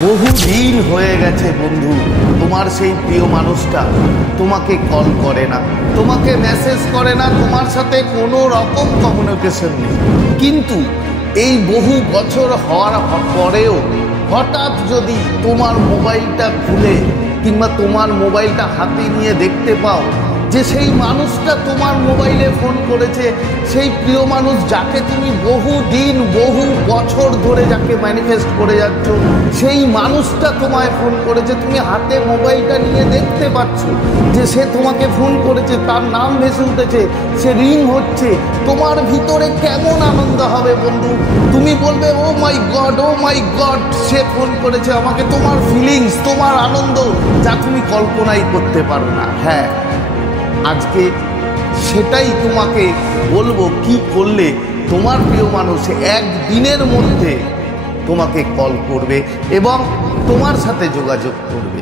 বহুদিন হয়ে গেছে বন্ধু, তোমার সেই প্রিয় মানুষটা তোমাকে কল করে না, তোমাকে মেসেজ করে না, তোমার সাথে কোনো রকম কমিউনিকেশন নেই। কিন্তু এই বহু বছর হওয়ার পরেও হঠাৎ যদি তোমার মোবাইলটা খুলে কিংবা তোমার মোবাইলটা হাতে নিয়ে দেখতে পাও যে সেই মানুষটা তোমার মোবাইলে ফোন করেছে, সেই প্রিয় মানুষ যাকে তুমি বহু দিন বহু বছর ধরে যাকে ম্যানিফেস্ট করে যাচ্ছ, সেই মানুষটা তোমায় ফোন করেছে, তুমি হাতে মোবাইলটা নিয়ে দেখতে পাচ্ছ যে সে তোমাকে ফোন করেছে, তার নাম ভেসে উঠেছে, সে রিং হচ্ছে, তোমার ভিতরে কেমন আনন্দ হবে বন্ধু। তুমি বলবে ও মাই গড, সে ফোন করেছে আমাকে। তোমার ফিলিংস, তোমার আনন্দ যা তুমি কল্পনাই করতে পারো না। হ্যাঁ, আজকে সেটাই তোমাকে বলবো কি করলে তোমার প্রিয় মানুষ একদিনের মধ্যে তোমাকে কল করবে এবং তোমার সাথে যোগাযোগ করবে।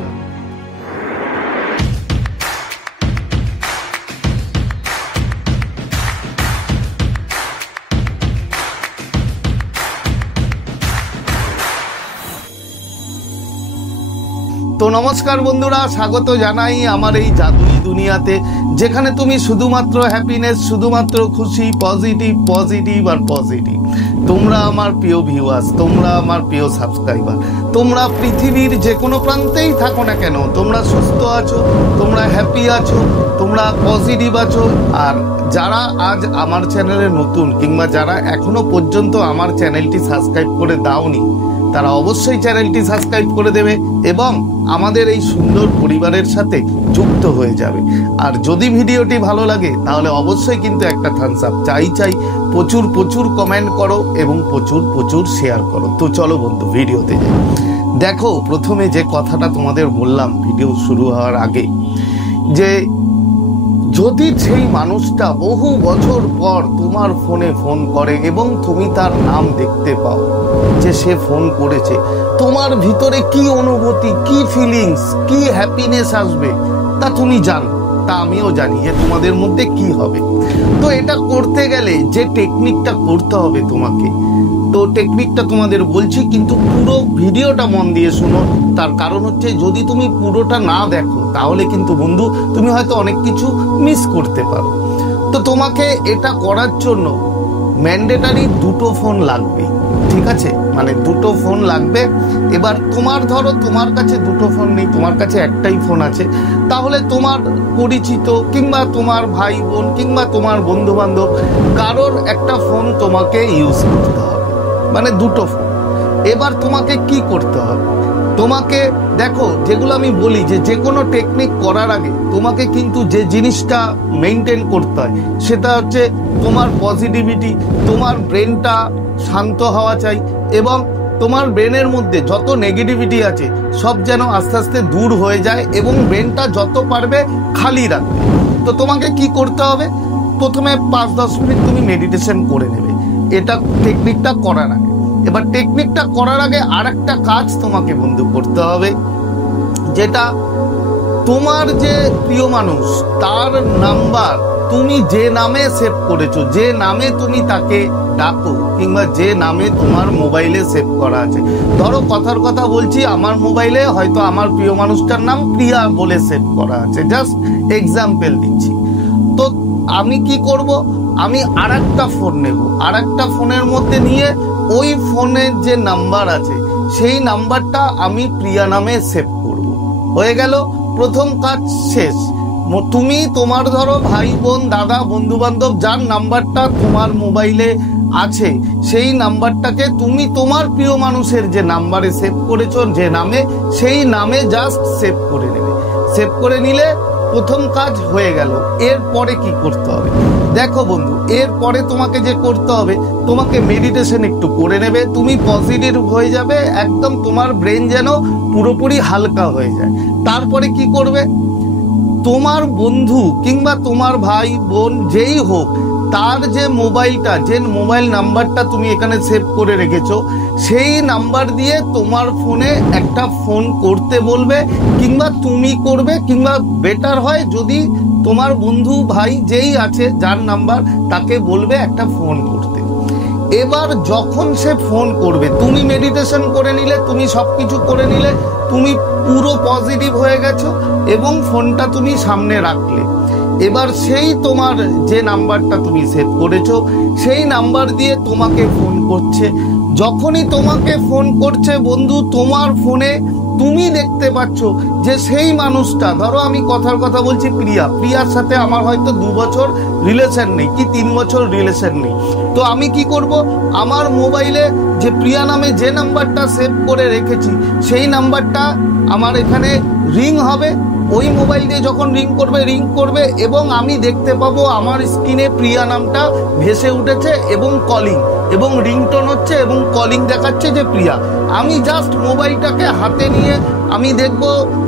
তো নমস্কার বন্ধুরা, স্বাগত জানাই আমার এই জাদুই দুনিয়াতে, যেখানে তুমি শুধুমাত্র হ্যাপিনেস, শুধুমাত্র খুশি, পজিটিভ আর পজিটিভ। তোমরা আমার প্রিয় ভিউয়ার্স, তোমরা আমার প্রিয় সাবস্ক্রাইবার, তোমরা পৃথিবীর যে কোনো প্রান্তেই থাকো না কেন, তোমরা সুস্থ আছো, তোমরা হ্যাপি আছো, তোমরা পজিটিভ আছো। আর যারা আজ আমার চ্যানেলে নতুন কিংবা যারা এখনো পর্যন্ত আমার চ্যানেলটি সাবস্ক্রাইব করে দাওনি, তারা অবশ্যই চ্যানেলটি সাবস্ক্রাইব করে দেবে এবং আমাদের এই সুন্দর পরিবারের সাথে যুক্ত হয়ে যাবে। আর যদি ভিডিওটি ভালো লাগে তাহলে অবশ্যই কিন্তু একটা থামস আপ চাই। প্রচুর কমেন্ট করো এবং প্রচুর শেয়ার করো। তো চলো বন্ধু, ভিডিওতে যাই। দেখো, প্রথমে যে কথাটা তোমাদের বললাম ভিডিও শুরু হওয়ার আগে, যে যদি সেই মানুষটা বহু বছর পর তোমার ফোনে ফোন করে এবং তুমি তার নাম দেখতে পাও যে সে ফোন করেছে, তোমার ভিতরে কি অনুভূতি, কি ফিলিংস, কি হ্যাপিনেস আসবে তা তুমি জানো, তা আমিও জানি যে তোমাদের মধ্যে কি হবে। তো এটা করতে গেলে যে টেকনিকটা করতে হবে তোমাকে, তো টেকনিকটা তোমাদের বলছি, কিন্তু পুরো ভিডিওটা মন দিয়ে শুনো। তার কারণ হচ্ছে যদি তুমি পুরোটা না দেখো তাহলে কিন্তু বন্ধু তুমি হয়তো অনেক কিছু মিস করতে পারো। তো তোমাকে এটা করার জন্য ম্যান্ডেটারি দুটো ফোন লাগবে, ঠিক আছে? মানে দুটো ফোন লাগবে। এবার ধরো তোমার কাছে দুটো ফোন নেই, তোমার কাছে একটাই ফোন আছে, তাহলে তোমার পরিচিত কিংবা তোমার ভাই বোন কিংবা তোমার বন্ধু বান্ধব কারোর একটা ফোন তোমাকে ইউজ করতে হবে, মানে দুটো ফোন। এবার তোমাকে কি করতে হবে, তোমাকে দেখো, যেগুলো আমি বলি যে কোনো টেকনিক করার আগে তোমাকে কিন্তু যে জিনিসটা মেনটেন করতে হয় সেটা হচ্ছে তোমার পজিটিভিটি। তোমার ব্রেনটা শান্ত হওয়া চাই এবং তোমার ব্রেনের মধ্যে যত নেগেটিভিটি আছে সব যেন আস্তে আস্তে দূর হয়ে যায় এবং ব্রেনটা যত পারবে খালি রাখবে। তো তোমাকে কি করতে হবে, প্রথমে 5-10 মিনিট তুমি মেডিটেশন করে নেবে, এটা টেকনিকটা করার আগে। এবার টেকনিকটা করার আগে আর একটা কাজ তোমাকে বন্ধু করতে হবে, যেটা তোমার যে প্রিয় মানুষ তার নাম্বার তুমি যে নামে সেভ করেছো, যে নামে তুমি তাকে ডাকো কিংবা যে নামে তোমার মোবাইলে সেভ করা আছে। ধরো কথার কথা বলছি, আমার মোবাইলে হয়তো আমার প্রিয় মানুষটার নাম প্রিয়া বলে সেভ করা আছে, জাস্ট এক্সাম্পল দিচ্ছি। তো আমি কি করব, আমি আর একটা ফোন নেব, আর একটা ফোনের মধ্যে নিয়ে ওই ফোনের যে নাম্বার আছে সেই নাম্বারটা আমি প্রিয়া নামে সেভ করব। হয়ে গেল, প্রথম কাজ শেষ। তুমি তোমার ধরো ভাই বোন দাদা বন্ধু বান্ধব যার নাম্বারটা তোমার মোবাইলে আছে সেই নাম্বারটাকে তুমি তোমার প্রিয় মানুষের যে নাম্বারে সেভ করেছো, যে নামে, সেই নামে জাস্ট সেভ করে নেবে। সেভ করে নিলে প্রথম কাজ হয়ে গেল। এরপরে কি করতে হবে দেখো বন্ধু, এরপরে তোমাকে যে করতে হবে, তোমাকে মেডিটেশন একটু করে নেবে, তুমি পজিটিভ হয়ে যাবে একদম, তোমার ব্রেন যেন পুরোপুরি হালকা হয়ে যায়। তারপরে কি করবে, তোমার বন্ধু কিংবা তোমার ভাই বোন যেই হোক তার যে মোবাইলটা, যে মোবাইল নাম্বারটা তুমি এখানে সেভ করে রেখেছো সেই নাম্বার দিয়ে তোমার ফোনে একটা ফোন করতে বলবে কিংবা তুমি করবে, কিংবা বেটার হয় যদি তোমার বন্ধু ভাই যেই আছে যার নাম্বার তাকে বলবে একটা ফোন করতে। এবার যখন সে ফোন করবে, তুমি মেডিটেশন করে নিলে, তুমি সবকিছু করে নিলে, তুমি পুরো পজিটিভ হয়ে গেছো এবং ফোনটা তুমি সামনে রাখলে। এবার সেই তোমার যে নাম্বারটা তুমি সেভ করেছো সেই নাম্বার দিয়ে তোমাকে ফোন করছে। যখনই তোমাকে ফোন করছে বন্ধু, তোমার ফোনে তুমি দেখতে পাচ্ছ যে সেই মানুষটা, ধরো আমি কথার কথা বলছি প্রিয়ার সাথে আমার হয়তো 2 বছর রিলেশন নেই কি 3 বছর রিলেশন নেই। তো আমি কি করব, আমার মোবাইলে যে প্রিয়া নামে যে নাম্বারটা সেভ করে রেখেছি সেই নাম্বারটা আমার এখানে রিং হবে। ওই মোবাইল দিয়ে যখন রিং করবে এবং আমি দেখতে পাবো আমার স্ক্রিনে প্রিয়া নামটা ভেসে উঠেছে এবং কলিং এবং রিংটোন হচ্ছে এবং কলিং দেখাচ্ছে যে প্রিয়া। আমি জাস্ট মোবাইলটাকে হাতে নিয়ে আমি দেখব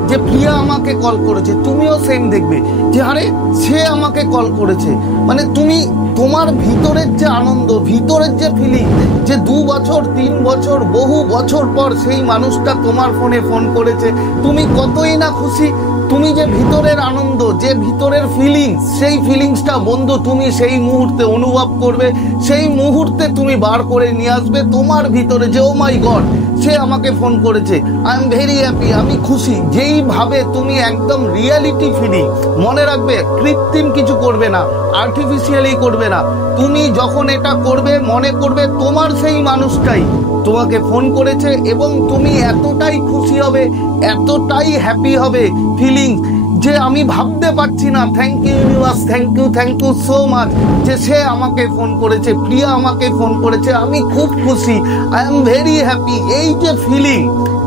যে প্রিয়া আমাকে কল করেছে, তুমিও সেম দেখবে যে আরে সে আমাকে কল করেছে। মানে তুমি তোমার ভিতরের যে আনন্দ, ভিতরের যে ফিলিং, যে 2 বছর 3 বছর বহু বছর পর সেই মানুষটা তোমার ফোনে ফোন করেছে, তুমি কতই না খুশি। তুমি যে ভিতরের আনন্দ, যে ভিতরের ফিলিংস, সেই ফিলিংসটা বন্ধু তুমি সেই মুহূর্তে অনুভব করবে। সেই মুহূর্তে তুমি বার করে নিয়ে আসবে তোমার ভিতরে যে ও মাই গড সে আমাকে ফোন করেছে, আই এম ভেরি হ্যাপি, আমি খুশি। যেইভাবে তুমি একদম রিয়ালিটি ফিলিং, মনে রাখবে কৃত্রিম কিছু করবে না, আর্টিফিশিয়ালি করবে না। তুমি যখন এটা করবে মনে করবে তোমার সেই মানুষটাই তোমাকে ফোন করেছে এবং তুমি এতটাই খুশি হবে, এতটাই হ্যাপি হবে ফিলিং যে আমি ভাবতে পারছি না। Thank you universe, thank you so much যে সে আমাকে ফোন করেছে, প্রিয়া আমাকে ফোন করেছে, আমি খুব খুশি, আই এম ভেরি হ্যাপি। এই যে ফিলিং,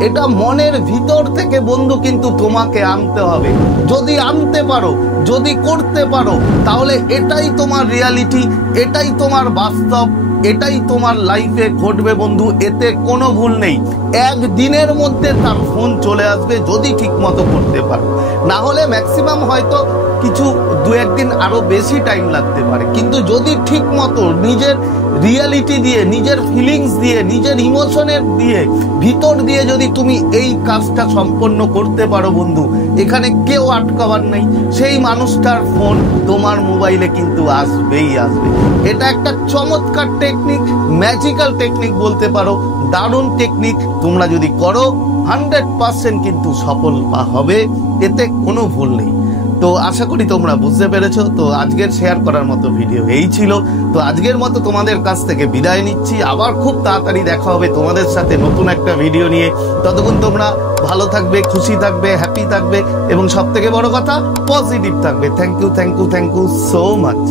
এটা মনের ভিতর থেকে বন্ধু কিন্তু তোমাকে আনতে হবে। যদি আনতে পারো, যদি করতে পারো, তাহলে এটাই তোমার রিয়ালিটি, এটাই তোমার বাস্তব, এটাই তোমার লাইফে ঘটবে বন্ধু। এতে কোনো ভুল নেই। একদিনের মধ্যে তার ফোন চলে আসবে যদি ঠিক মতো করতে পারো। না হলে ম্যাক্সিমাম হয়তো কিছু 2-1 দিন আরো বেশি টাইম লাগতে পারে, কিন্তু যদি ঠিক মতো নিজের রিয়ালিটি দিয়ে, নিজের ফিলিংস দিয়ে, নিজের ইমোশনের দিয়ে, ভিতর দিয়ে যদি তুমি এই কাজটা সম্পন্ন করতে পারো বন্ধু, এখানে কেউ আটকাবার নেই। সেই মানুষটার ফোন তোমার মোবাইলে কিন্তু আসবেই আসবে। এটা একটা চমৎকার টেকনিক, ম্যাজিক্যাল টেকনিক বলতে পারো, দারুণ টেকনিক। তোমরা যদি করো 100% কিন্তু সফল হবে, এতে কোনো ভুল নেই। তো আশা করি তোমরা বুঝতে পেরেছো। তো আজকের শেয়ার করার মতো ভিডিও এই ছিল। তো আজকের মতো তোমাদের কাছ থেকে বিদায় নিচ্ছি। আবার খুব তাড়াতাড়ি দেখা হবে তোমাদের সাথে নতুন একটা ভিডিও নিয়ে। ততক্ষণ তোমরা ভালো থাকবে, খুশি থাকবে, হ্যাপি থাকবে এবং সব থেকে বড় কথা পজিটিভ থাকবে। Thank you so much.